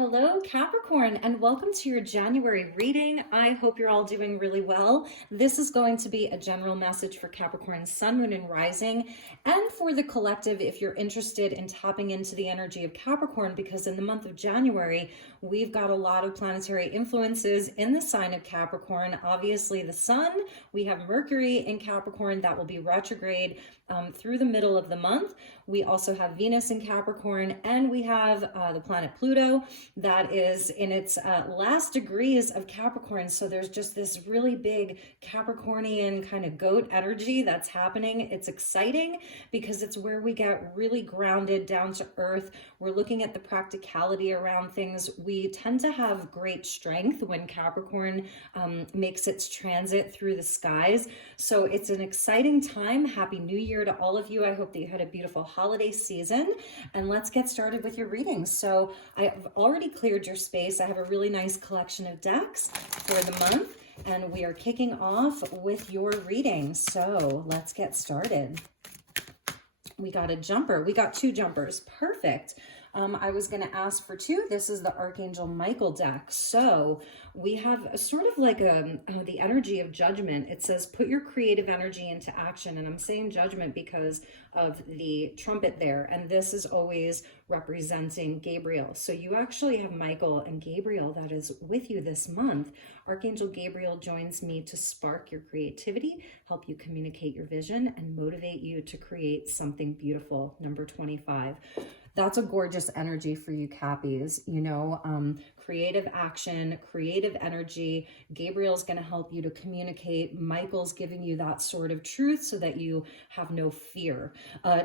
Hello, Capricorn, and welcome to your January reading. I hope you're all doing really well. This is going to be a general message for Capricorn, Sun, Moon, and Rising, and for the collective if you're interested in tapping into the energy of Capricorn, because in the month of January, we've got a lot of planetary influences in the sign of Capricorn. Obviously, the Sun, we have Mercury in Capricorn that will be retrograde through the middle of the month. We also have Venus in Capricorn, and we have the planet Pluto that is in its last degrees of Capricorn. So there's just this really big Capricornian kind of goat energy that's happening. It's exciting because it's where we get really grounded, down to earth. We're looking at the practicality around things. We tend to have great strength when Capricorn makes its transit through the skies. So it's an exciting time. Happy New Year to all of you. I hope that you had a beautiful holiday season, and let's get started with your readings. So I've already cleared your space. I have a really nice collection of decks for the month, and we are kicking off with your reading. So let's get started. We got a jumper. We got two jumpers. Perfect. I was going to ask for two. This is the Archangel Michael deck. So we have a sort of like the energy of judgment. It says, put your creative energy into action. And I'm saying judgment because of the trumpet there. And this is always representing Gabriel. So you actually have Michael and Gabriel that is with you this month. Archangel Gabriel joins me to spark your creativity, help you communicate your vision, and motivate you to create something beautiful. Number 25. That's a gorgeous energy for you, Cappies. You know, creative action, creative energy. Gabriel's going to help you to communicate. Michael's giving you that sort of truth so that you have no fear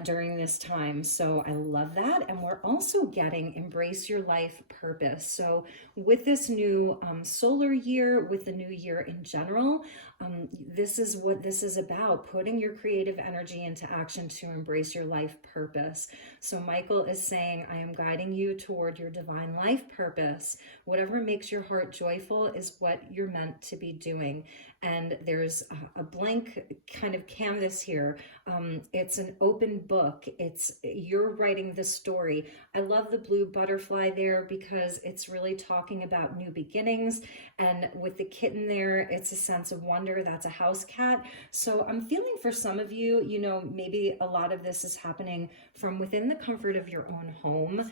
during this time. So I love that. And we're also getting embrace your life purpose. So with this new solar year, with the new year in general, this is what this is about, putting your creative energy into action to embrace your life purpose. So Michael is saying, I am guiding you toward your divine life purpose. Whatever makes your heart joyful is what you're meant to be doing. And there's a blank kind of canvas here. It's an open book. You're writing the story. I love the blue butterfly there because it's really talking about new beginnings. And with the kitten there, it's a sense of wonder. That's a house cat. So I'm feeling for some of you, you know, maybe a lot of this is happening from within the comfort of your own home.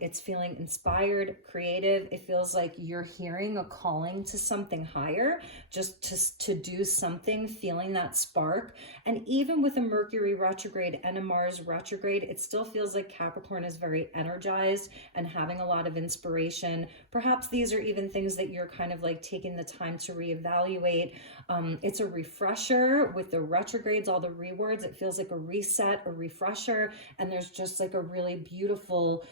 It's feeling inspired, creative. It feels like you're hearing a calling to something higher, just to do something, feeling that spark. And even with a Mercury retrograde and a Mars retrograde, it still feels like Capricorn is very energized and having a lot of inspiration. Perhaps these are even things that you're kind of like taking the time to reevaluate. It's a refresher with the retrogrades, all the rewards. It feels like a reset, a refresher, and there's just like a really beautiful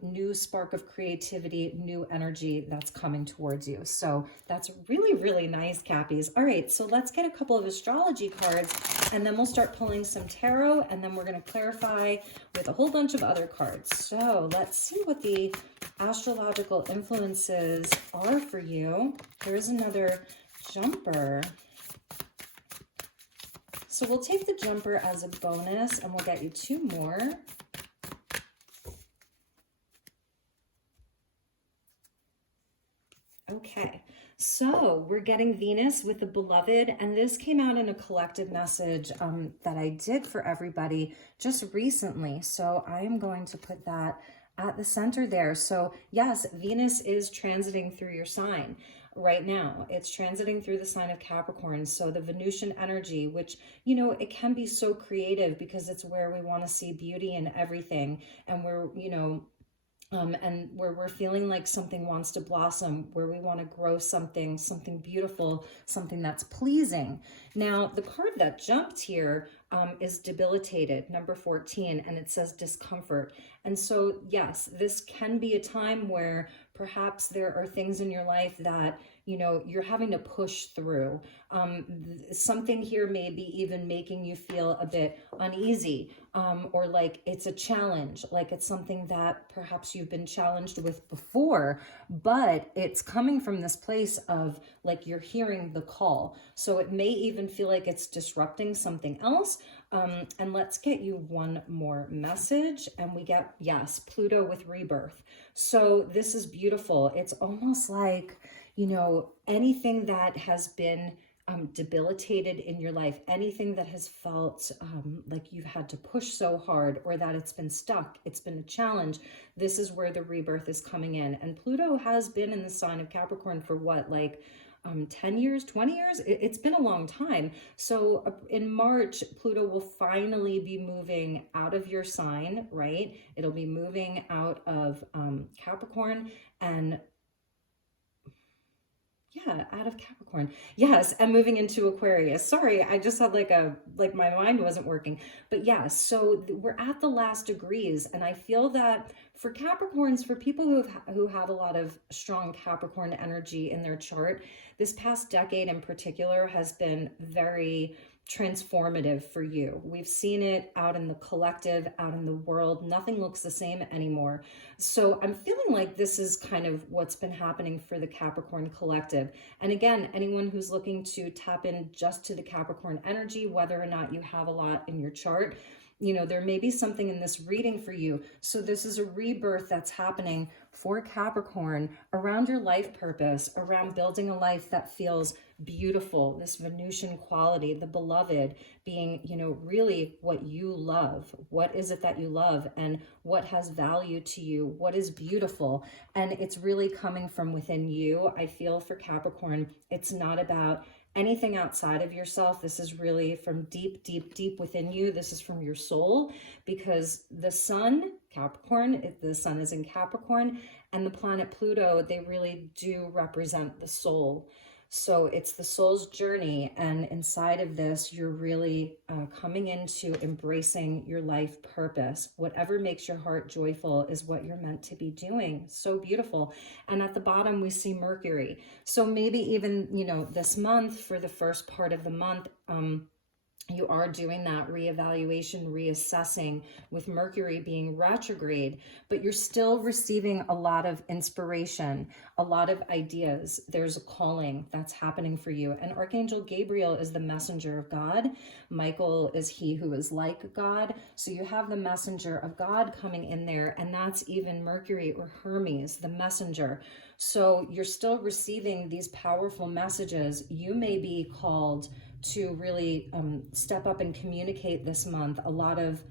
new spark of creativity, new energy that's coming towards you. So that's really, really nice, Cappies. All right, so let's get a couple of astrology cards, and then we'll start pulling some tarot, and then we're going to clarify with a whole bunch of other cards. So let's see what the astrological influences are for you. There is another jumper. So we'll take the jumper as a bonus, and we'll get you two more. Okay, so we're getting Venus with the Beloved, and this came out in a collective message that I did for everybody just recently. So I am going to put that at the center there. So yes, Venus is transiting through your sign right now. It's transiting through the sign of Capricorn. So the Venusian energy, which, you know, it can be so creative because it's where we want to see beauty in everything. And we're, you know, and where we're feeling like something wants to blossom, where we want to grow something beautiful, something that's pleasing. Now, the card that jumped here is debilitated, number 14, and it says discomfort. And so, yes, this can be a time where perhaps there are things in your life that, you know, you're having to push through. Something here may be even making you feel a bit uneasy, or like it's a challenge, like it's something that perhaps you've been challenged with before, but it's coming from this place of like you're hearing the call. So it may even feel like it's disrupting something else, And let's get you one more message. And we get, yes, Pluto with rebirth. So this is beautiful. It's almost like, you know, anything that has been debilitated in your life, anything that has felt like you've had to push so hard, or that it's been stuck, it's been a challenge, this is where the rebirth is coming in. And Pluto has been in the sign of Capricorn for what, like 10 years, 20 years? It's been a long time. So in March, Pluto will finally be moving out of your sign, right? It'll be moving out of Capricorn and out of Capricorn. Yes, and moving into Aquarius. Sorry, I just had like my mind wasn't working. But yeah, so we're at the last degrees, and I feel that for Capricorns, for people who have a lot of strong Capricorn energy in their chart, this past decade in particular has been very transformative for you. We've seen it out in the collective, out in the world. Nothing looks the same anymore. So I'm feeling like this is kind of what's been happening for the Capricorn collective. And again, anyone who's looking to tap in just to the Capricorn energy, whether or not you have a lot in your chart, you know, there may be something in this reading for you. So this is a rebirth that's happening for Capricorn around your life purpose, around building a life that feels beautiful, this Venusian quality, the beloved, being, you know, really what you love. What is it that you love, and what has value to you? What is beautiful? And it's really coming from within you. I feel for Capricorn, it's not about anything outside of yourself. This is really from deep, deep, deep within you. This is from your soul, because the sun, Capricorn, the sun is in Capricorn, and the planet Pluto, they really do represent the soul. So it's the soul's journey, and inside of this, you're really coming into embracing your life purpose. Whatever makes your heart joyful is what you're meant to be doing. So beautiful. And at the bottom, we see Mercury. So maybe even, you know, this month, for the first part of the month, you are doing that reevaluation, reassessing with Mercury being retrograde, but you're still receiving a lot of inspiration, a lot of ideas. There's a calling that's happening for you. And Archangel Gabriel is the messenger of God. Michael is he who is like God. So you have the messenger of God coming in there, and that's even Mercury or Hermes, the messenger. So you're still receiving these powerful messages. You may be called to really step up and communicate this month. A lot of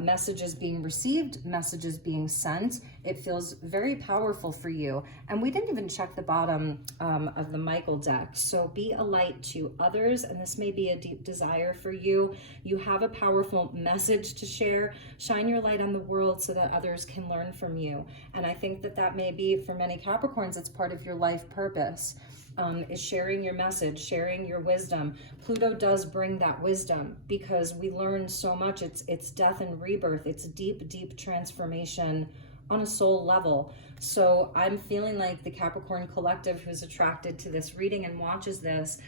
messages being received, messages being sent. It feels very powerful for you. And we didn't even check the bottom of the Michael deck. So be a light to others, and this may be a deep desire for you. You have a powerful message to share. Shine your light on the world so that others can learn from you. And I think that that may be, for many Capricorns, it's part of your life purpose. Is sharing your message, sharing your wisdom. Pluto does bring that wisdom, because we learn so much. It's death and rebirth. It's deep, deep transformation on a soul level. So I'm feeling like the Capricorn collective who's attracted to this reading and watches this,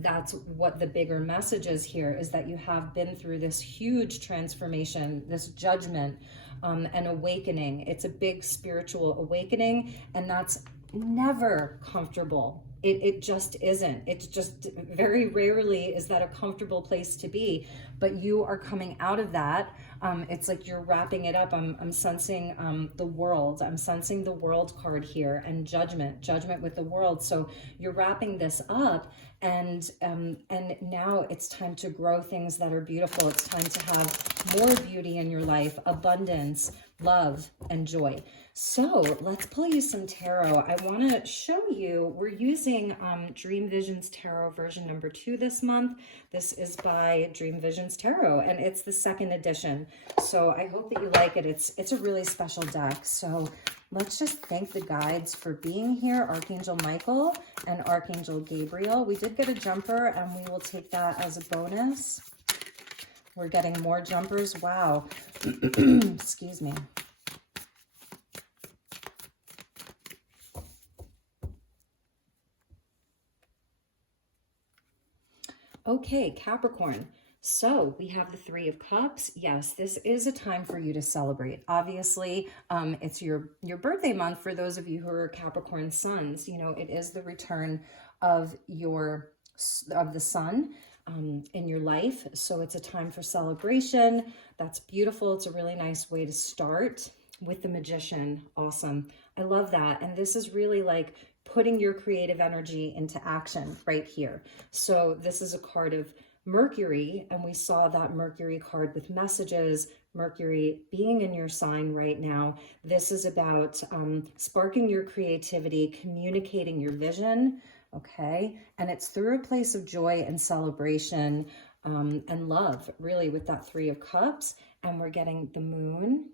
that's what the bigger message is here, is that you have been through this huge transformation, this judgment, and awakening. It's a big spiritual awakening, and that's never comfortable. It just isn't. It's just very rarely is that a comfortable place to be, but you are coming out of that. It's like you're wrapping it up. I'm sensing the world. I'm sensing the world card here, and judgment with the world. So you're wrapping this up, and now it's time to grow things that are beautiful. It's time to have more beauty in your life, abundance, love, and joy. So let's pull you some tarot. I want to show you, we're using Dream Visions Tarot version number 2 this month. This is by Dream Visions Tarot, and it's the 2nd edition. So I hope that you like it. It's a really special deck. So let's just thank the guides for being here, Archangel Michael and Archangel Gabriel. We did get a jumper, and we will take that as a bonus. We're getting more jumpers. Wow. Excuse me. Okay, Capricorn. So we have the 3 of Cups. Yes, this is a time for you to celebrate. Obviously, it's your birthday month for those of you who are Capricorn suns. You know, it is the return of the sun. in your life. So it's a time for celebration. That's beautiful. It's a really nice way to start with the Magician. Awesome. I love that. And this is really like putting your creative energy into action right here. So this is a card of Mercury, and we saw that Mercury card with messages, Mercury being in your sign right now. This is about sparking your creativity, communicating your vision, okay? And it's through a place of joy and celebration and love, really, with that Three of Cups. And we're getting the moon.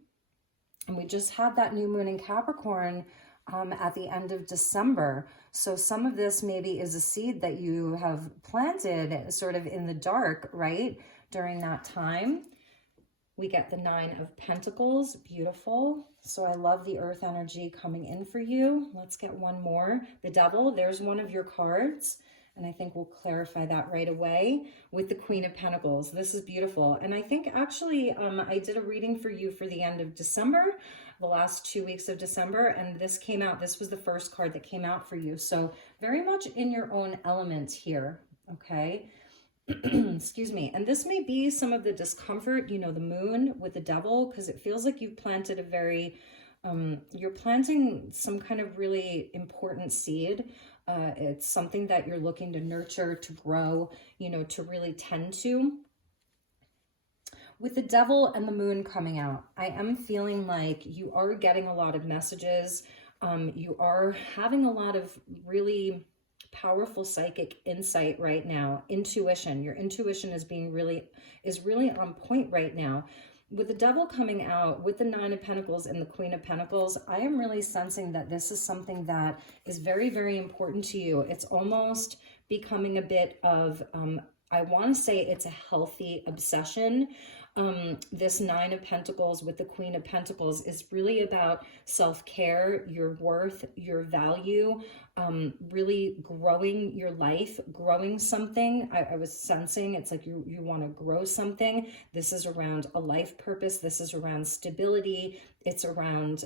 And we just had that new moon in Capricorn at the end of December. So some of this maybe is a seed that you have planted sort of in the dark, right? During that time. We get the Nine of Pentacles, beautiful. So I love the earth energy coming in for you. Let's get one more. The Devil, there's one of your cards. And I think we'll clarify that right away with the Queen of Pentacles. This is beautiful. And I think actually I did a reading for you for the end of December, the last 2 weeks of December, and this came out. This was the first card that came out for you. So very much in your own element here, okay? Excuse me. And this may be some of the discomfort, you know, the moon with the Devil, because it feels like you've planted a very, you're planting some kind of really important seed. It's something that you're looking to nurture, to grow, you know, to really tend to. With the Devil and the moon coming out, I am feeling like you are getting a lot of messages. You are having a lot of really powerful psychic insight right now. Intuition. Your intuition is really on point right now. With the Devil coming out, with the Nine of Pentacles and the Queen of Pentacles, I am really sensing that this is something that is very, very important to you. It's almost becoming a bit of, I want to say it's a healthy obsession. This Nine of Pentacles with the Queen of Pentacles is really about self-care, your worth, your value, really growing your life, growing something. I was sensing it's like you want to grow something. This is around a life purpose. This is around stability. It's around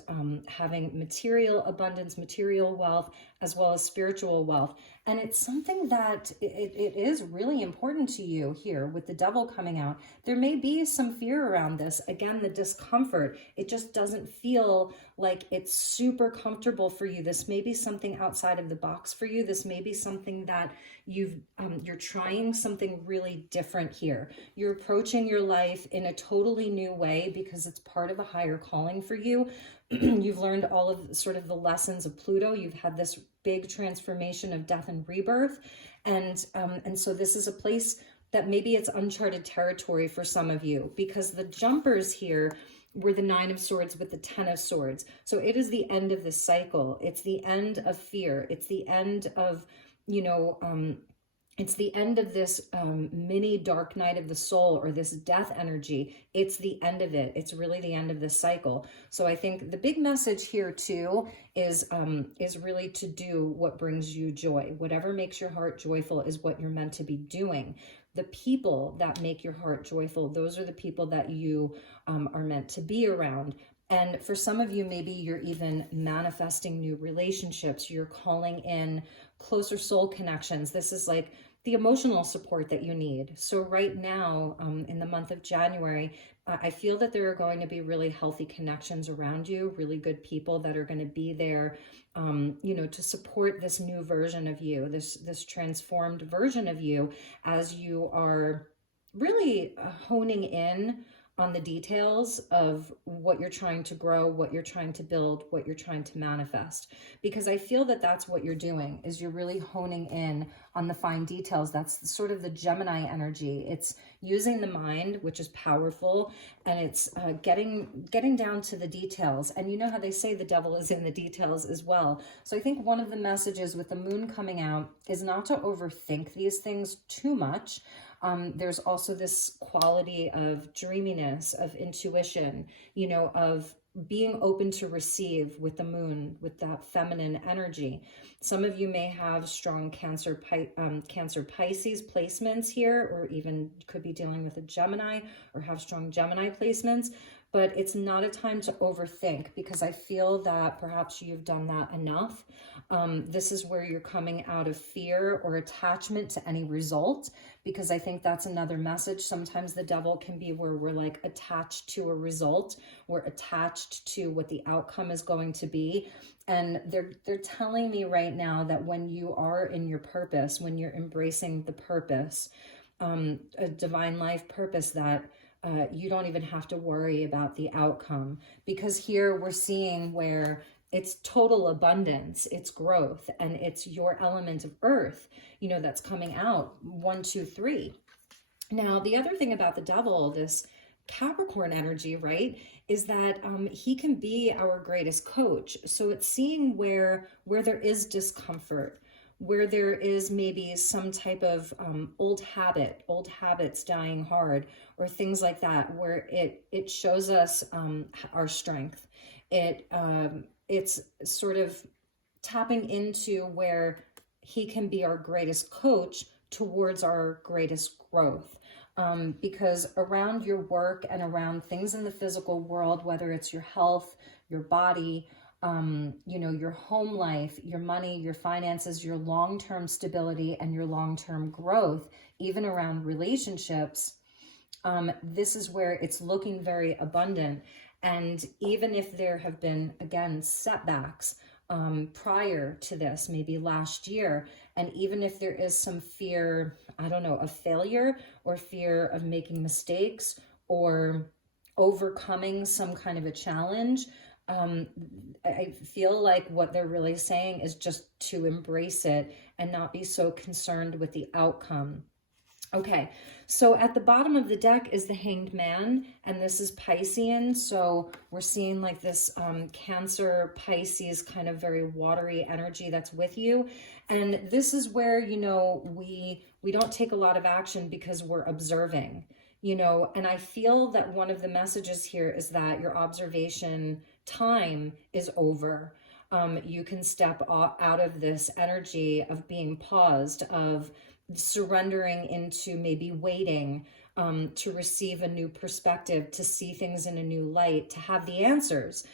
having material abundance, material wealth, as well as spiritual wealth. And it's something that it is really important to you here with the Devil coming out. There may be some fear around this. Again, the discomfort. It just doesn't feel like it's super comfortable for you. This may be something outside of the box for you. This may be something that you're trying something really different here. You're approaching your life in a totally new way because it's part of a higher calling for you. You've learned all of sort of the lessons of Pluto. You've had this big transformation of death and rebirth. And so this is a place that maybe it's uncharted territory for some of you, because the jumpers here were the Nine of Swords with the Ten of Swords. So it is the end of the cycle. It's the end of fear. It's the end of, you know, it's the end of this mini dark night of the soul, or this death energy. It's the end of it. It's really the end of this cycle. So I think the big message here too is really to do what brings you joy. Whatever makes your heart joyful is what you're meant to be doing. The people that make your heart joyful, those are the people that you are meant to be around. And for some of you, maybe you're even manifesting new relationships. You're calling in closer soul connections. This is like the emotional support that you need. So right now, in the month of January, I feel that there are going to be really healthy connections around you, really good people that are going to be there, you know, to support this new version of you, this transformed version of you, as you are really honing in on the details of what you're trying to grow, what you're trying to build, what you're trying to manifest. Because I feel that that's what you're doing, is you're really honing in on the fine details. That's sort of the Gemini energy. It's using the mind, which is powerful, and it's getting down to the details. And you know how they say the devil is in the details as well. So I think one of the messages with the moon coming out is not to overthink these things too much. There's also this quality of dreaminess, of intuition, you know, of being open to receive with the moon, with that feminine energy. Some of you may have strong Cancer Pisces placements here, or even could be dealing with a Gemini or have strong Gemini placements. but it's not a time to overthink, because I feel that perhaps you've done that enough. This is where you're coming out of fear or attachment to any result, because I think that's another message. Sometimes the devil can be where we're like attached to a result, we're attached to what the outcome is going to be. And they're telling me right now that when you are in your purpose, when you're embracing the purpose, a divine life purpose, that you don't even have to worry about the outcome, because here we're seeing where it's total abundance, it's growth, and it's your element of earth, you know, that's coming out. 1, 2, 3. Now, the other thing about the devil, this Capricorn energy, right, is that he can be our greatest coach. So it's seeing where there is discomfort, where there is maybe some type of old habits dying hard, or things like that, where it shows us our strength. It's sort of tapping into where he can be our greatest coach towards our greatest growth. Because around your work and around things in the physical world, whether it's your health, your body, you know, your home life, your money, your finances, your long-term stability, and your long-term growth, even around relationships, this is where it's looking very abundant. And even if there have been, again, setbacks prior to this, maybe last year, and even if there is some fear, I don't know, of failure, or fear of making mistakes, or overcoming some kind of a challenge, I feel like what they're really saying is just to embrace it and not be so concerned with the outcome. Okay, so at the bottom of the deck is the Hanged Man, and this is Piscean. So we're seeing like this Cancer, Pisces, kind of very watery energy that's with you. And this is where, you know, we don't take a lot of action because we're observing, you know. And I feel that one of the messages here is that your observation time is over. You can step out of this energy of being paused, of surrendering into maybe waiting to receive a new perspective, to see things in a new light, to have the answers,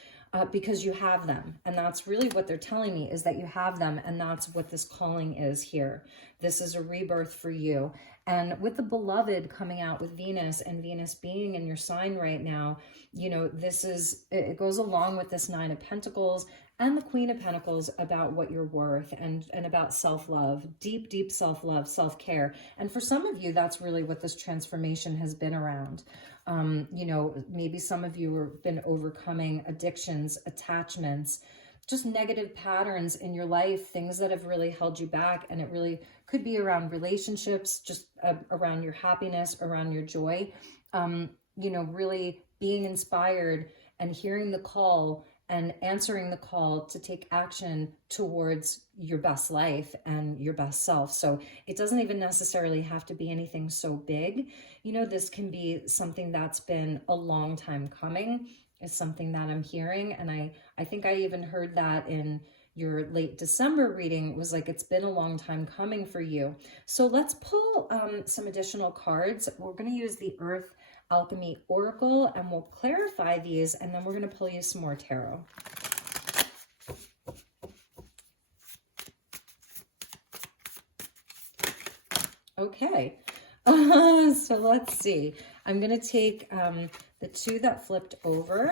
because you have them. And that's really what they're telling me, is that you have them. And that's what this calling is here. This is a rebirth for you. And with the beloved coming out with Venus, and Venus being in your sign right now, you know, this is, it goes along with this 9 of Pentacles and the Queen of Pentacles, about what you're worth, and about self-love, deep, deep self-love, self-care. And for some of you, that's really what this transformation has been around. You know, maybe some of you have been overcoming addictions, attachments, just negative patterns in your life, things that have really held you back. And it really could be around relationships, just around your happiness, around your joy. You know, really being inspired and hearing the call and answering the call to take action towards your best life and your best self. So it doesn't even necessarily have to be anything so big. You know, this can be something that's been a long time coming, is something that I'm hearing. And I think I even heard that in your late December reading. It was like, it's been a long time coming for you. So let's pull some additional cards. We're going to use the Earth Alchemy Oracle, and we'll clarify these, and then we're going to pull you some more tarot. Okay, so let's see. I'm going to take the 2 that flipped over.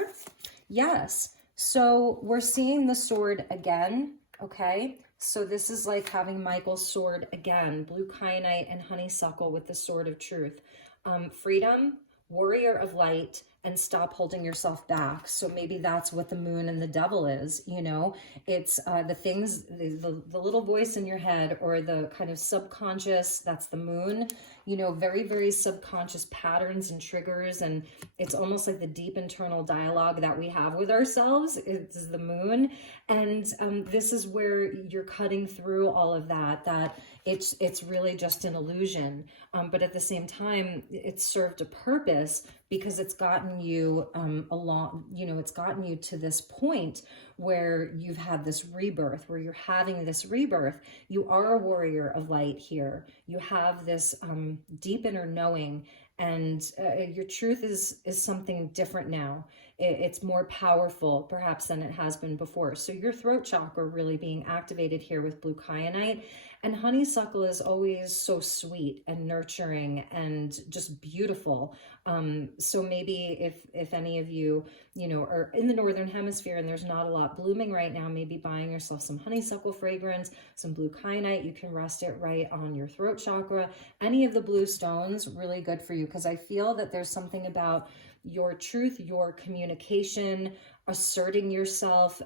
Yes, so we're seeing the sword again, okay? So this is like having Michael's sword again, blue kyanite and honeysuckle with the sword of truth. Freedom, warrior of light, and stop holding yourself back. So maybe that's what the moon and the devil is, you know. It's the things, the little voice in your head, or the kind of subconscious, that's the moon, you know, very, very subconscious patterns and triggers. And it's almost like the deep internal dialogue that we have with ourselves is the moon. And this is where you're cutting through all of that, that it's really just an illusion. But at the same time, it's served a purpose, because it's gotten you along, you know, it's gotten you to this point where you've had this rebirth, where you're having this rebirth. You are a warrior of light here. You have this deep inner knowing, and your truth is something different now. It's more powerful perhaps than it has been before. So your throat chakra really being activated here with blue kyanite. And honeysuckle is always so sweet and nurturing and just beautiful. So maybe if any of you, are in the Northern Hemisphere and there's not a lot blooming right now, maybe buying yourself some honeysuckle fragrance, some blue kyanite, you can rest it right on your throat chakra. Any of the blue stones, really good for you, because I feel that there's something about your truth, your communication, asserting yourself,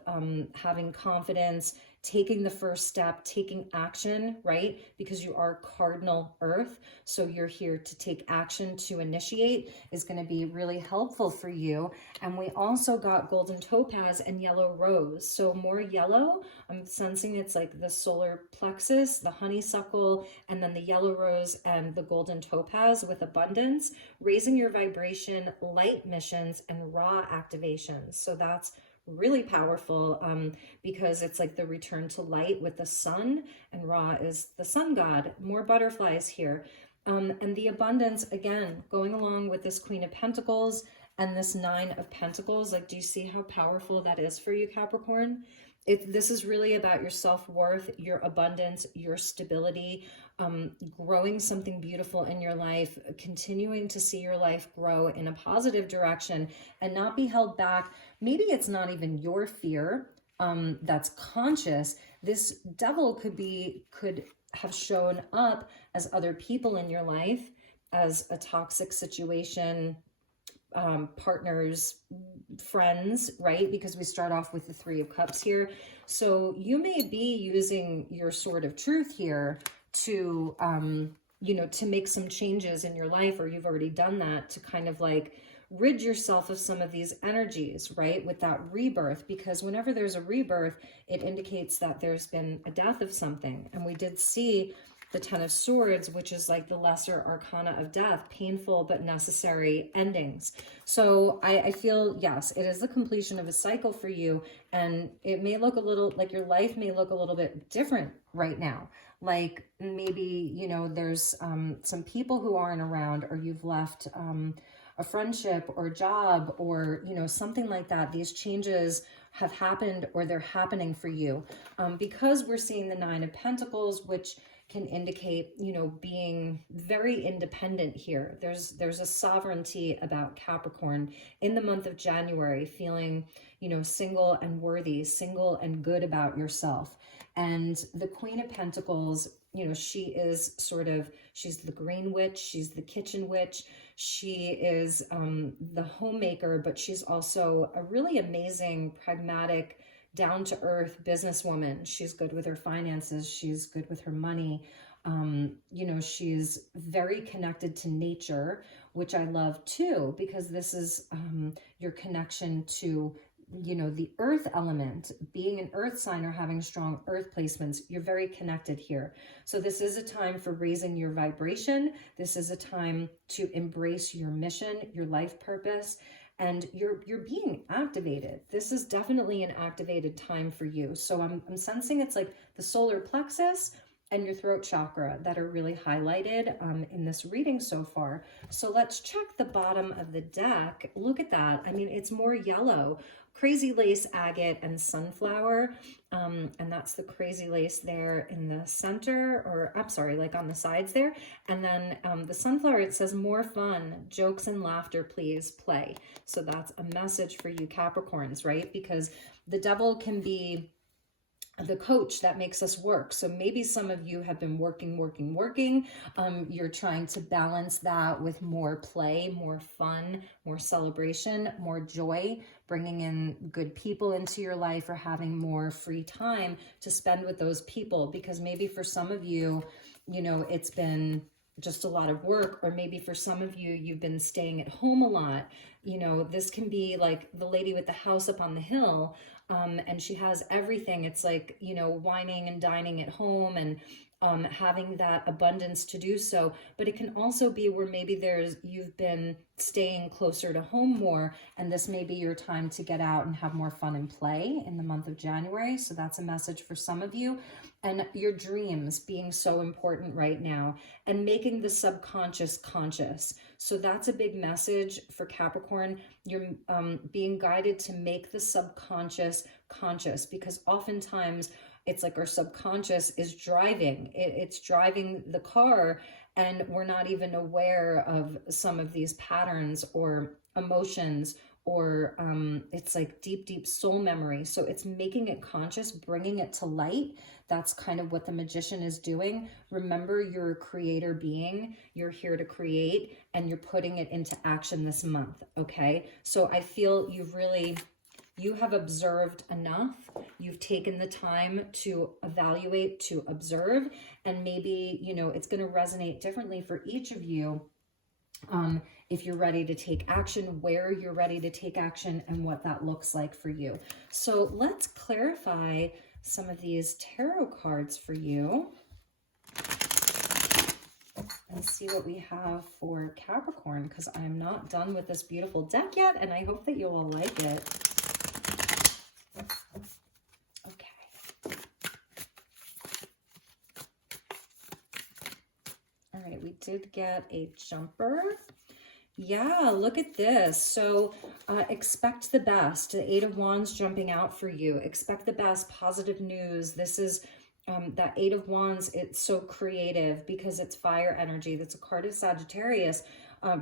having confidence, taking the first step, taking action, right? Because you are cardinal earth. So you're here to take action, to initiate, is going to be really helpful for you. And we also got golden topaz and yellow rose. So more yellow, I'm sensing it's like the solar plexus, the honeysuckle, and then the yellow rose and the golden topaz with abundance, raising your vibration, light missions, and raw activations. So that's really powerful, because it's like the return to light with the sun, and Ra is the sun god. More butterflies here, and the abundance, again, going along with this Queen of Pentacles and this Nine of Pentacles. Like, do you see how powerful that is for you, Capricorn? This is really about your self-worth, your abundance, your stability, growing something beautiful in your life, continuing to see your life grow in a positive direction and not be held back. Maybe it's not even your fear that's conscious. This devil could have shown up as other people in your life, as a toxic situation, partners, friends, right? Because we start off with the Three of Cups here. So you may be using your sword of truth here to, to make some changes in your life, or you've already done that, to kind of like rid yourself of some of these energies, right? With that rebirth, because whenever there's a rebirth, it indicates that there's been a death of something. And we did see the Ten of Swords, which is like the lesser arcana of death, painful but necessary endings. So I feel, yes, it is the completion of a cycle for you, and it may look a little like your life may look a little bit different right now. Like maybe, there's some people who aren't around, or you've left a friendship or job, or, something like that. These changes have happened, or they're happening for you, because we're seeing the Nine of Pentacles, which can indicate, being very independent here. There's a sovereignty about Capricorn in the month of January, feeling, single and worthy, single and good about yourself. And the Queen of Pentacles, she is she's the green witch, she's the kitchen witch, she is the homemaker, but she's also a really amazing, pragmatic, down-to-earth businesswoman. She's good with her finances. She's good with her money. She's very connected to nature, which I love too, because this is your connection to, the earth element. Being an earth sign or having strong earth placements, you're very connected here. So this is a time for raising your vibration. This is a time to embrace your mission, your life purpose, and you're being activated. This is definitely an activated time for you. So I'm sensing it's like the solar plexus and your throat chakra that are really highlighted in this reading so far. So let's check the bottom of the deck. Look at that. I mean, it's more yellow. Crazy lace, agate, and sunflower. And that's the crazy lace there in the center, or I'm sorry, like on the sides there. And then the sunflower, it says more fun, jokes and laughter, please play. So that's a message for you Capricorns, right? Because the devil can be the coach that makes us work. So maybe some of you have been working. You're trying to balance that with more play, more fun, more celebration, more joy, bringing in good people into your life, or having more free time to spend with those people. Because maybe for some of you, it's been just a lot of work, or maybe for some of you, you've been staying at home a lot. This can be like the lady with the house up on the hill, and she has everything. It's like, whining and dining at home, and having that abundance to do so. But it can also be where maybe you've been staying closer to home more, and this may be your time to get out and have more fun and play in the month of January. So that's a message for some of you. And your dreams being so important right now, and making the subconscious conscious. So that's a big message for Capricorn. You're being guided to make the subconscious conscious, because oftentimes it's like our subconscious is driving. It's driving the car, and we're not even aware of some of these patterns or emotions, or it's like deep soul memory. So it's making it conscious, bringing it to light. That's kind of what the Magician is doing. Remember, you're a creator being. You're here to create, and you're putting it into action this month, okay? So I feel you have observed enough. You've taken the time to evaluate, to observe, and maybe, you know, it's going to resonate differently for each of you. If you're ready to take action, where you're ready to take action, and what that looks like for you. So let's clarify some of these tarot cards for you and see what we have for Capricorn, because I'm not done with this beautiful deck yet, and I hope that you'll all like it. Okay. All right, we did get a jumper. Yeah, look at this. So expect the best. The Eight of Wands jumping out for you. Expect the best, positive news. This is that Eight of Wands. It's so creative because it's fire energy. That's a card of Sagittarius,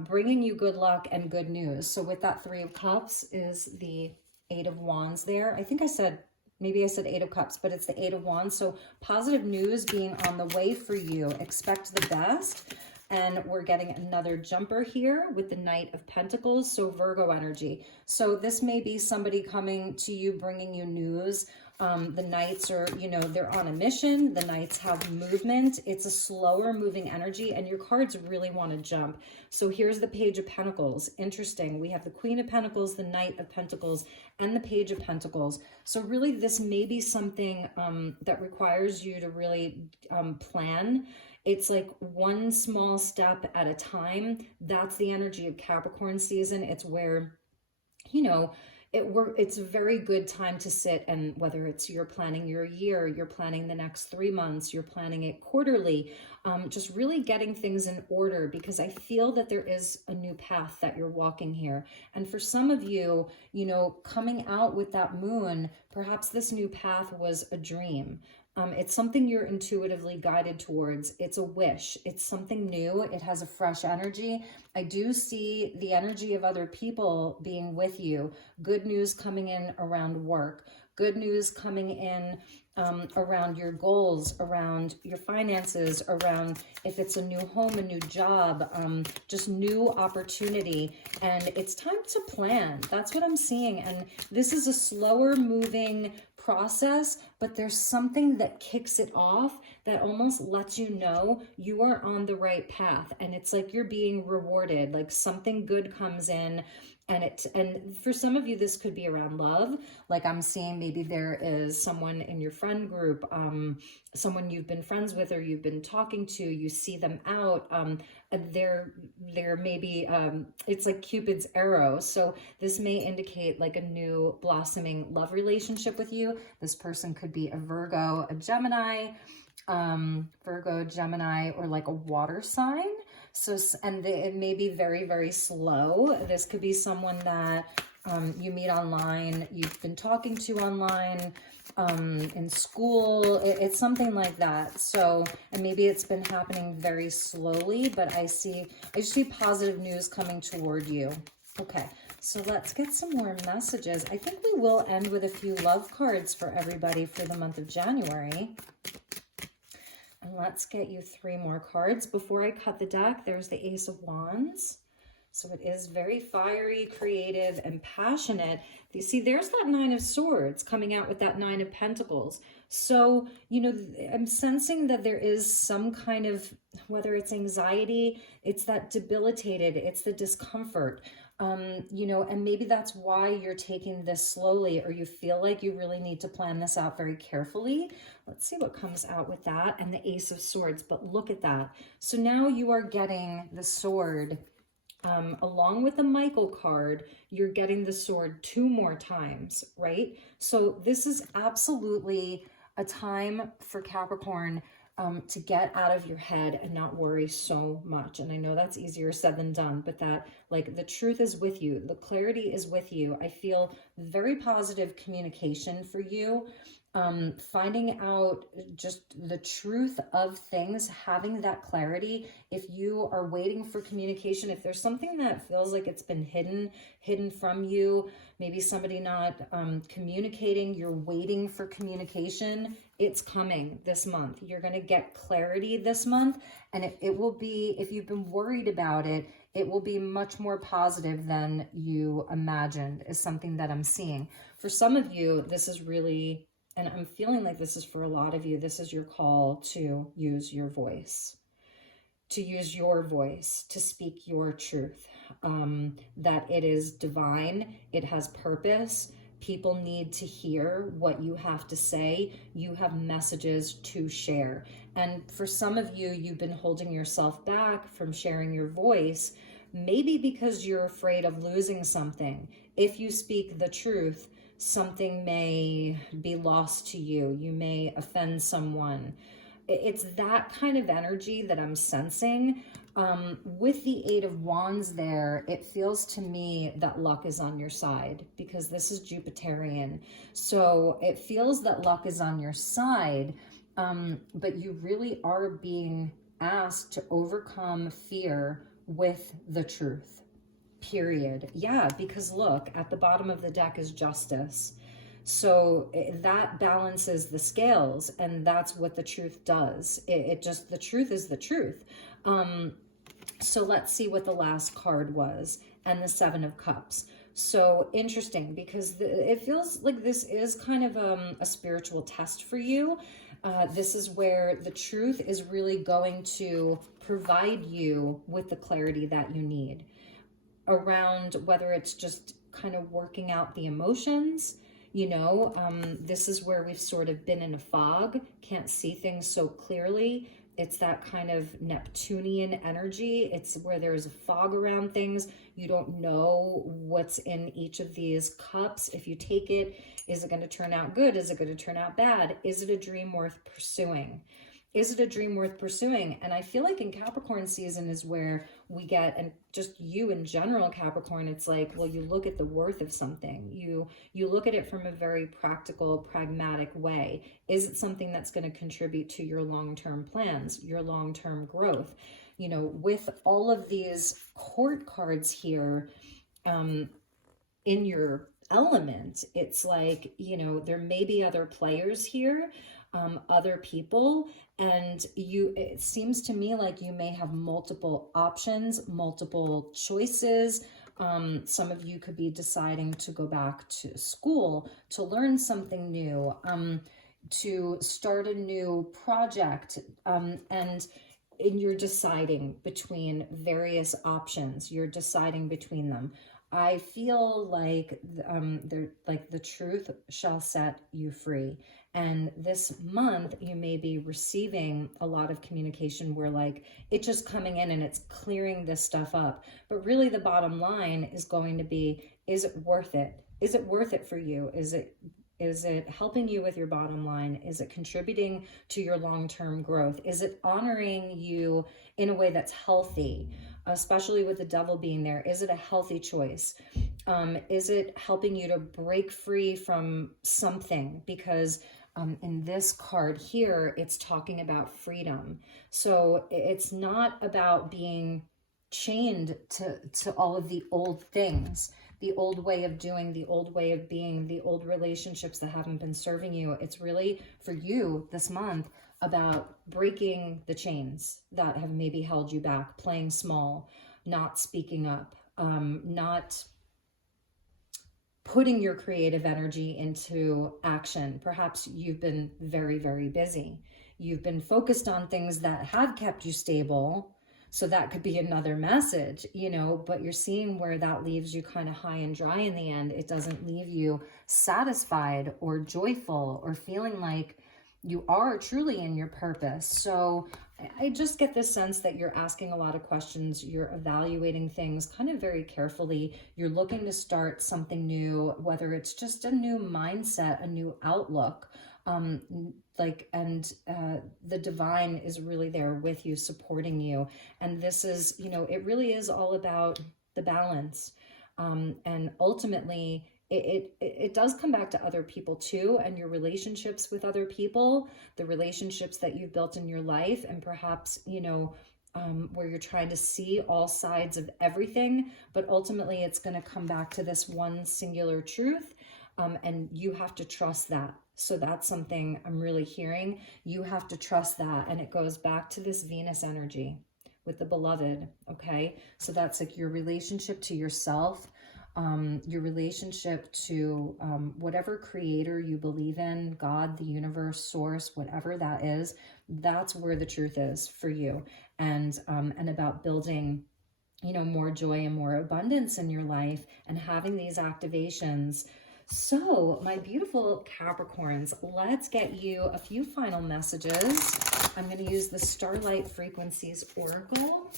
bringing you good luck and good news. So with that Three of Cups is the Eight of Wands there. I think maybe I said Eight of Cups, but it's the Eight of Wands. So positive news being on the way for you. Expect the best. And we're getting another jumper here with the Knight of Pentacles, so Virgo energy. So this may be somebody coming to you, bringing you news. The Knights are, you know, they're on a mission. The Knights have movement. It's a slower moving energy, and your cards really want to jump. So here's the Page of Pentacles. Interesting. We have the Queen of Pentacles, the Knight of Pentacles, and the Page of Pentacles. So really this may be something that requires you to really plan. It's like one small step at a time. That's the energy of Capricorn season. It's where, you know, it's a very good time to sit, and whether it's you're planning your year, you're planning the next 3 months, you're planning it quarterly, just really getting things in order, because I feel that there is a new path that you're walking here. And for some of you, you know, coming out with that moon, perhaps this new path was a dream. It's something you're intuitively guided towards. It's a wish. It's something new. It has a fresh energy. I do see the energy of other people being with you. Good news coming in around work. Good news coming in around your goals, around your finances, around if it's a new home, a new job, just new opportunity. And it's time to plan. That's what I'm seeing. And this is a slower moving process, but there's something that kicks it off that almost lets you know you are on the right path. And it's like you're being rewarded, like something good comes in. And for some of you, this could be around love. Like I'm seeing maybe there is someone in your friend group, someone you've been friends with or you've been talking to, you see them out, they're maybe, it's like Cupid's arrow. So this may indicate like a new blossoming love relationship with you. This person could be a Virgo, a Gemini, or like a water sign. So, and it may be very, very slow. This could be someone that you meet online, you've been talking to online, in school, it's something like that. So, and maybe it's been happening very slowly, but I just see positive news coming toward you. Okay, so let's get some more messages. I think we will end with a few love cards for everybody for the month of January. And let's get you 3 more cards. Before I cut the deck, there's the Ace of Wands. So it is very fiery, creative, and passionate. You see, there's that Nine of Swords coming out with that Nine of Pentacles. So, you know, I'm sensing that there is some kind of, whether it's anxiety, it's that debilitated, it's the discomfort. You know, and maybe that's why you're taking this slowly, or you feel like you really need to plan this out very carefully. Let's see what comes out with that, and the Ace of Swords. But look at that. So now you are getting the sword, along with the Michael card, you're getting the sword 2 more times, right? So this is absolutely a time for Capricorn to get out of your head and not worry so much. And I know that's easier said than done, but that, like, the truth is with you. The clarity is with you. I feel very positive communication for you. Finding out just the truth of things, having that clarity. If you are waiting for communication, if there's something that feels like it's been hidden from you, maybe somebody not communicating, you're waiting for communication, it's coming this month. You're going to get clarity this month, and it will be, if you've been worried about it, it will be much more positive than you imagined, is something that I'm seeing. For some of you, this is really, and I'm feeling like this is for a lot of you, this is your call to use your voice, to speak your truth, that it is divine, it has purpose. People need to hear what you have to say. You have messages to share. And for some of you, you've been holding yourself back from sharing your voice, maybe because you're afraid of losing something. If you speak the truth, something may be lost to you. You may offend someone. It's that kind of energy that I'm sensing. With the Eight of Wands there, it feels to me that luck is on your side, because this is Jupiterian. So it feels that luck is on your side, but you really are being asked to overcome fear with the truth. Period. Yeah, because look, at the bottom of the deck is Justice. So that balances the scales, and that's what the truth does. It just, the truth is the truth. So let's see what the last card was, and the Seven of Cups. So interesting, because it feels like this is kind of a spiritual test for you. This is where the truth is really going to provide you with the clarity that you need around, whether it's just kind of working out the emotions. You know, this is where we've sort of been in a fog, can't see things so clearly. It's that kind of Neptunian energy. It's where there's a fog around things. You don't know what's in each of these cups. If you take it, is it going to turn out good? Is it going to turn out bad? Is it a dream worth pursuing? Is it a dream worth pursuing? And I feel like in Capricorn season is where we get, and just you in general, Capricorn, it's like, well, you look at the worth of something. You look at it from a very practical, pragmatic way. Is it something that's going to contribute to your long-term plans, your long-term growth? You know, with all of these court cards here, in your element, it's like, you know, there may be other players here, other people, and it seems to me like you may have multiple options, multiple choices. Some of you could be deciding to go back to school, to learn something new, to start a new project, and you're deciding between various options. You're deciding between them. I feel like the truth shall set you free. And this month, you may be receiving a lot of communication where, like, it's just coming in and it's clearing this stuff up. But really, the bottom line is going to be, is it worth it? Is it worth it for you? Is it helping you with your bottom line? Is it contributing to your long-term growth? Is it honoring you in a way that's healthy? Especially with the Devil being there, is it a healthy choice? Is it helping you to break free from something? Because in this card here, it's talking about freedom. So it's not about being chained to all of the old things, the old way of doing, the old way of being, the old relationships that haven't been serving you. It's really, for you this month, about breaking the chains that have maybe held you back, playing small, not speaking up, not putting your creative energy into action. Perhaps you've been very, very busy. You've been focused on things that have kept you stable, So that could be another message, you know, but you're seeing where that leaves you kind of high and dry in the end. It doesn't leave you satisfied or joyful or feeling like you are truly in your purpose. So I just get this sense that you're asking a lot of questions. You're evaluating things kind of very carefully. You're looking to start something new, whether it's just a new mindset, a new outlook. The divine is really there with you, supporting you. And this is, you know, it really is all about the balance. And ultimately, it does come back to other people too, and your relationships with other people, the relationships that you've built in your life, and perhaps, you know, where you're trying to see all sides of everything, but ultimately it's going to come back to this one singular truth, and you have to trust that. So that's something I'm really hearing. You have to trust that, and it goes back to this Venus energy with the beloved, okay? So that's like your relationship to yourself, your relationship to whatever creator you believe in, God, the universe, source, whatever that is, that's where the truth is for you. And about building, you know, more joy and more abundance in your life and having these activations. So my beautiful Capricorns, let's get you a few final messages. I'm going to use the Starlight Frequencies Oracle.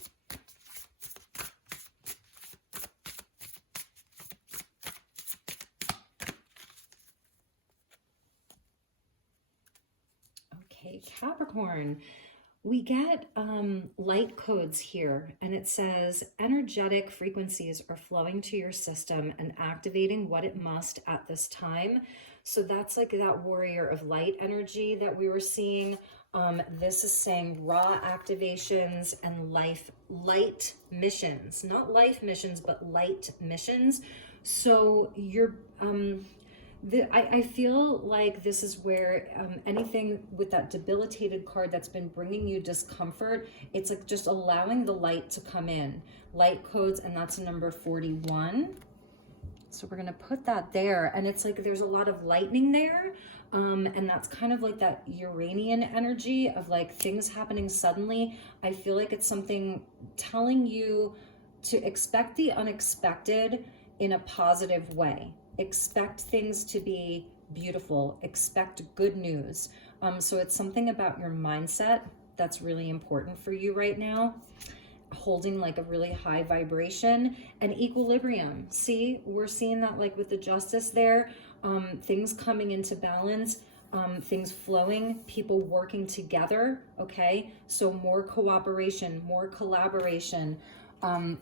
Okay, Capricorn, we get light codes here, and it says energetic frequencies are flowing to your system and activating what it must at this time. So that's like that warrior of light energy that we were seeing. This is saying raw activations and light missions, not life missions, but light missions. So you're I feel like this is where anything with that debilitated card that's been bringing you discomfort, it's like just allowing the light to come in. Light codes, and that's number 41. So we're going to put that there. And it's like there's a lot of lightning there. And that's kind of like that Uranian energy of like things happening suddenly. I feel like it's something telling you to expect the unexpected in a positive way. Expect things to be beautiful. Expect good news. So it's something about your mindset that's really important for you right now. Holding like a really high vibration and equilibrium. See, we're seeing that like with the justice there, things coming into balance, things flowing, people working together, okay? So more cooperation, more collaboration,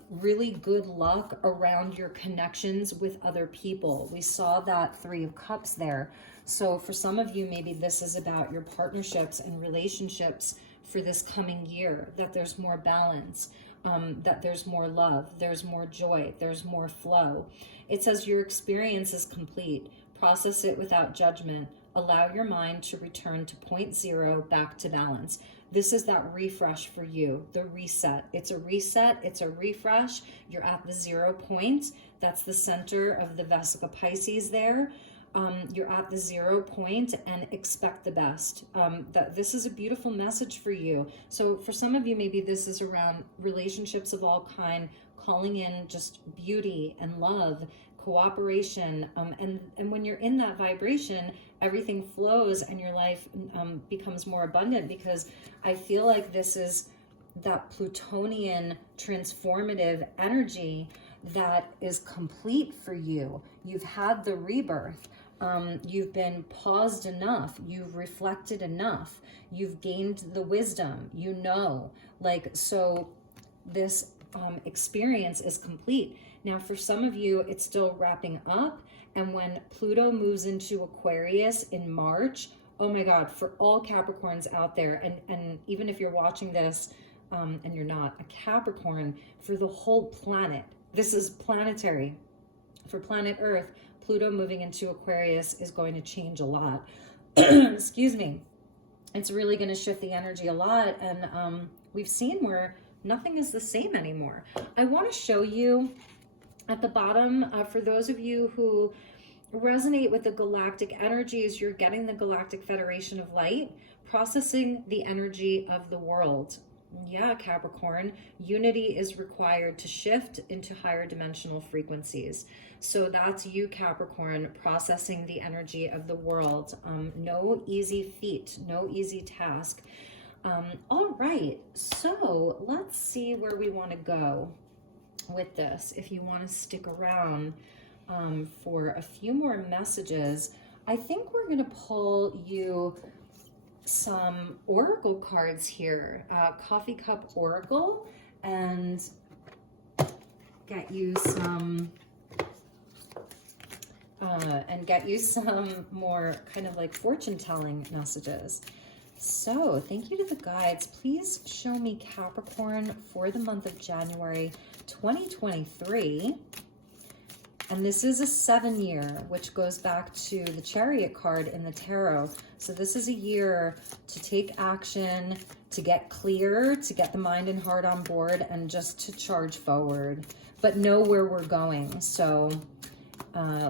really good luck around your connections with other people. We saw that 3 of Cups there. So for some of you, maybe this is about your partnerships and relationships for this coming year, that there's more balance, that there's more love, there's more joy, there's more flow. It says your experience is complete. Process it without judgment. Allow your mind to return to point zero, back to balance. This is that refresh for you, the reset. It's a reset, it's a refresh. You're at the 0 point. That's the center of the Vesica Pisces there. You're at the 0 point and expect the best. This is a beautiful message for you. So for some of you, maybe this is around relationships of all kind, calling in just beauty and love, cooperation. And when you're in that vibration, everything flows and your life becomes more abundant, because I feel like this is that Plutonian transformative energy that is complete for you. You've had the rebirth. You've been paused enough. You've reflected enough. You've gained the wisdom, you know, like, so this experience is complete. Now, for some of you, it's still wrapping up. And when Pluto moves into Aquarius in March, oh my God, for all Capricorns out there, and even if you're watching this and you're not a Capricorn, for the whole planet, this is planetary. For planet Earth, Pluto moving into Aquarius is going to change a lot. Excuse me. It's really going to shift the energy a lot. And we've seen where nothing is the same anymore. I want to show you at the bottom, for those of you who resonate with the galactic energies, you're getting the Galactic Federation of Light, processing the energy of the world. Yeah, Capricorn, unity is required to shift into higher dimensional frequencies. So that's you, Capricorn, processing the energy of the world. No easy feat, no easy task. All right, so let's see where we want to go with this. If you want to stick around for a few more messages, I think we're going to pull you some oracle cards here, coffee cup oracle, and get you some more kind of like fortune telling messages. So thank you to the guides. Please show me Capricorn for the month of January 2023. And this is a 7-year, which goes back to the Chariot card in the tarot. So this is a year to take action, to get clear, to get the mind and heart on board, and just to charge forward, but know where we're going. So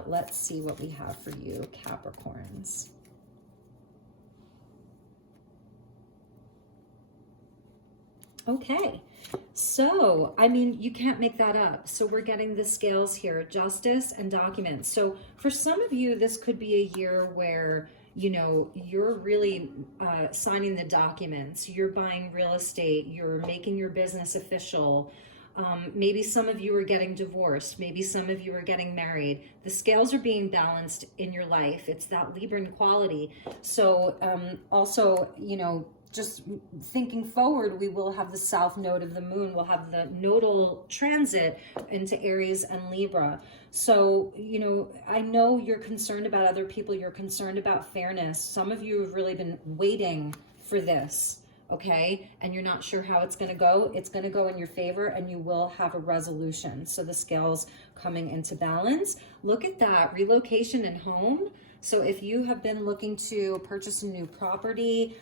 let's see what we have for you, Capricorns. Okay, so, I mean, you can't make that up. So we're getting the scales here, justice and documents. So for some of you, this could be a year where, you know, you're really signing the documents, you're buying real estate, you're making your business official. Maybe some of you are getting divorced. Maybe some of you are getting married. The scales are being balanced in your life. It's that Libran quality. So also, you know, just thinking forward, we will have the south node of the moon. We'll have the nodal transit into Aries and Libra. So, you know, I know you're concerned about other people. You're concerned about fairness. Some of you have really been waiting for this, okay? And you're not sure how it's going to go. It's going to go in your favor and you will have a resolution. So the scales coming into balance. Look at that, relocation and home. So if you have been looking to purchase a new property,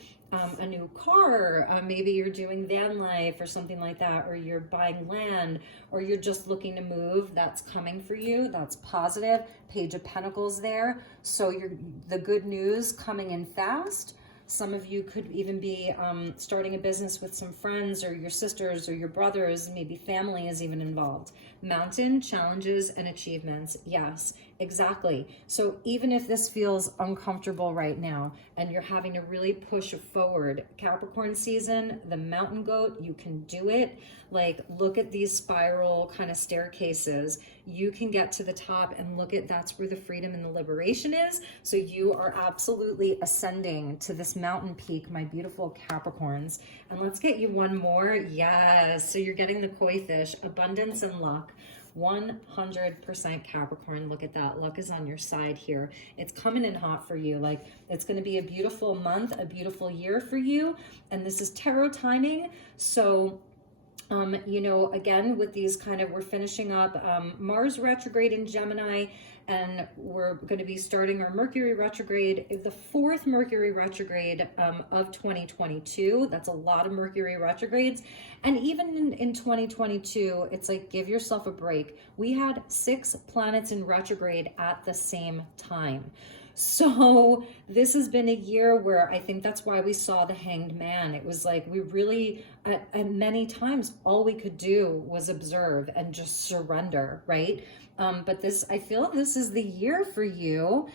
a new car, maybe you're doing van life or something like that, or you're buying land, or you're just looking to move, that's coming for you. That's positive. Page of Pentacles there. So the good news coming in fast. Some of you could even be starting a business with some friends or your sisters or your brothers, maybe family is even involved. Mountain, challenges, and achievements. Yes, exactly. So even if this feels uncomfortable right now and you're having to really push forward, Capricorn season, the mountain goat, you can do it. Like, look at these spiral kind of staircases. You can get to the top and look at, that's where the freedom and the liberation is. So you are absolutely ascending to this mountain peak, my beautiful Capricorns. And let's get you one more. Yes. So you're getting the koi fish, abundance and luck. 100% Capricorn. Look at that. Luck is on your side here. It's coming in hot for you. Like, it's going to be a beautiful month, a beautiful year for you. And this is tarot timing. So you know, again, with these kind of, we're finishing up Mars retrograde in Gemini, and we're going to be starting our Mercury retrograde, the 4th Mercury retrograde of 2022. That's a lot of Mercury retrogrades. And even in 2022, it's like, give yourself a break. We had 6 planets in retrograde at the same time. So this has been a year where I think that's why we saw the Hanged Man. It was like we really, at many times, all we could do was observe and just surrender, right? But this, I feel this is the year for you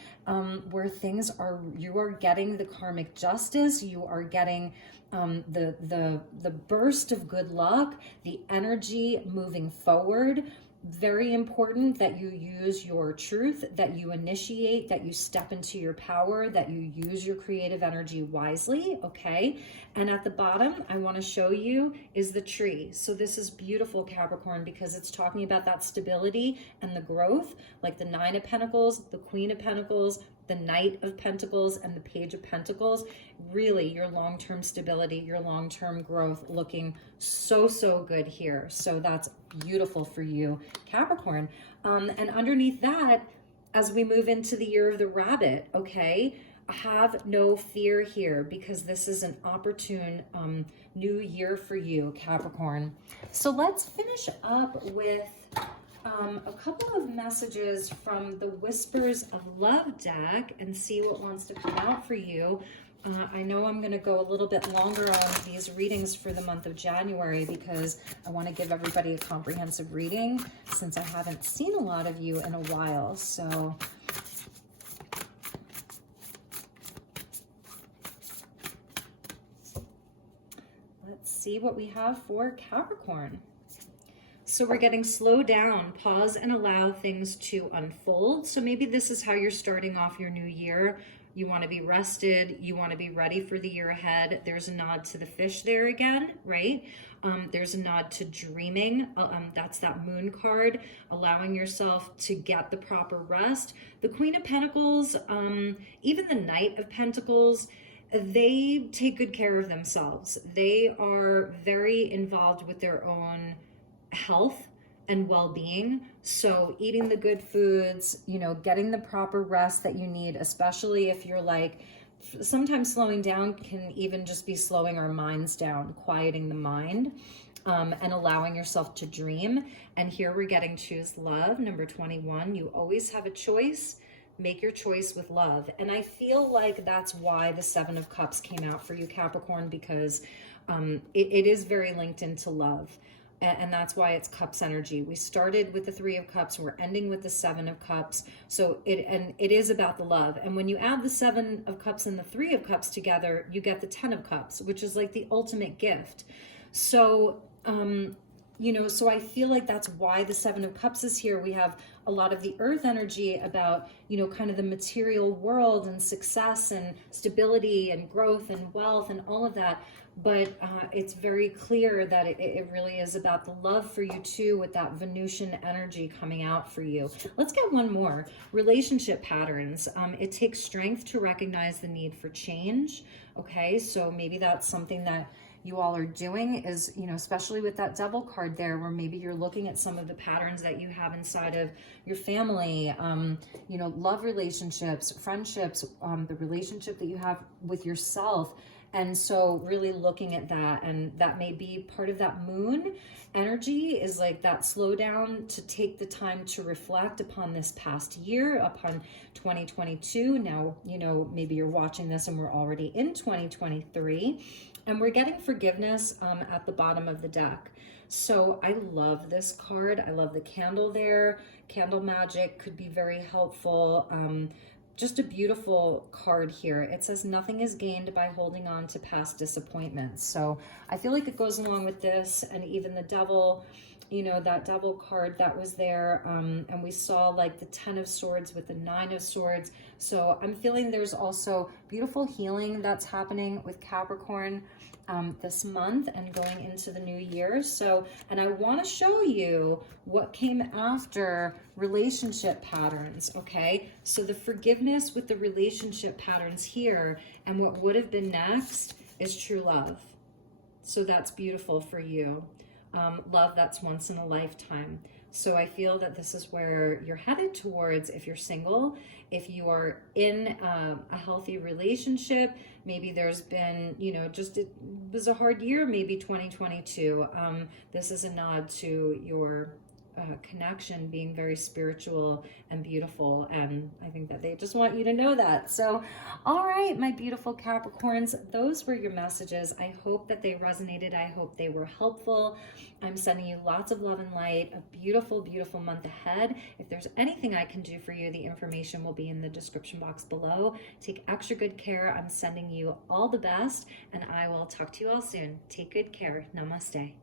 where things are, you are getting the karmic justice, you are getting the burst of good luck, the energy moving forward. Very important that you use your truth, that you initiate, that you step into your power, that you use your creative energy wisely, okay? And at the bottom, I want to show you is the tree. So this is beautiful, Capricorn, because it's talking about that stability and the growth, like the 9 of Pentacles, the Queen of Pentacles, the Knight of Pentacles, and the Page of Pentacles. Really, your long-term stability, your long-term growth looking so, so good here. So that's beautiful for you, Capricorn. And underneath that, as we move into the year of the rabbit, okay, have no fear here, because this is an opportune new year for you, Capricorn. So let's finish up with a couple of messages from the Whispers of Love deck and see what wants to come out for you. I know I'm going to go a little bit longer on these readings for the month of January because I want to give everybody a comprehensive reading since I haven't seen a lot of you in a while. So let's see what we have for Capricorn. So we're getting slow down, pause and allow things to unfold. So maybe this is how you're starting off your new year. You want to be rested. You want to be ready for the year ahead. There's a nod to the fish there again, right? There's a nod to dreaming. That's that moon card, allowing yourself to get the proper rest. The Queen of Pentacles, even the Knight of Pentacles, they take good care of themselves. They are very involved with their own health and well-being. So eating the good foods, you know, getting the proper rest that you need, especially if you're like, sometimes slowing down can even just be slowing our minds down, quieting the mind, and allowing yourself to dream. And here we're getting choose love, number 21. You always have a choice. Make your choice with love. And I feel like that's why the Seven of Cups came out for you, Capricorn, because it is very linked into love. And that's why it's Cups energy. We started with the Three of Cups. We're ending with the Seven of Cups. So it is about the love. And when you add the Seven of Cups and the Three of Cups together, you get the 10 of Cups, which is like the ultimate gift. So, you know, so I feel like that's why the Seven of Cups is here. We have a lot of the earth energy about, you know, kind of the material world and success and stability and growth and wealth and all of that. But it's very clear that it really is about the love for you too, with that Venusian energy coming out for you. Let's get one more. Relationship patterns. It takes strength to recognize the need for change. Okay, so maybe that's something that you all are doing is, you know, especially with that Devil card there, where maybe you're looking at some of the patterns that you have inside of your family, you know, love relationships, friendships, the relationship that you have with yourself. And so really looking at that, and that may be part of that moon energy, is like that slow down to take the time to reflect upon this past year, upon 2022. Now, you know, maybe you're watching this and we're already in 2023, and we're getting forgiveness at the bottom of the deck. So I love this card. I love the candle there. Candle magic could be very helpful. Just a beautiful card here. It says nothing is gained by holding on to past disappointments. So I feel like it goes along with this, and even the Devil, you know, that Devil card that was there, and we saw like the 10 of Swords with the 9 of Swords. So I'm feeling there's also beautiful healing that's happening with Capricorn this month and going into the new year. So, and I want to show you what came after relationship patterns. Okay, so the forgiveness with the relationship patterns here, and what would have been next is true love. So that's beautiful for you. Love that's once in a lifetime. So I feel that this is where you're headed towards if you're single. If you are in a healthy relationship, maybe there's been, you know, just it was a hard year, maybe 2022. This is a nod to your connection being very spiritual and beautiful, and I think that they just want you to know that. So all right, my beautiful Capricorns, those were your messages. I hope that they resonated. I hope they were helpful. I'm sending you lots of love and light, a beautiful, beautiful month ahead. If there's anything I can do for you, the information will be in the description box below. Take extra good care. I'm sending you all the best, and I will talk to you all soon. Take good care. Namaste.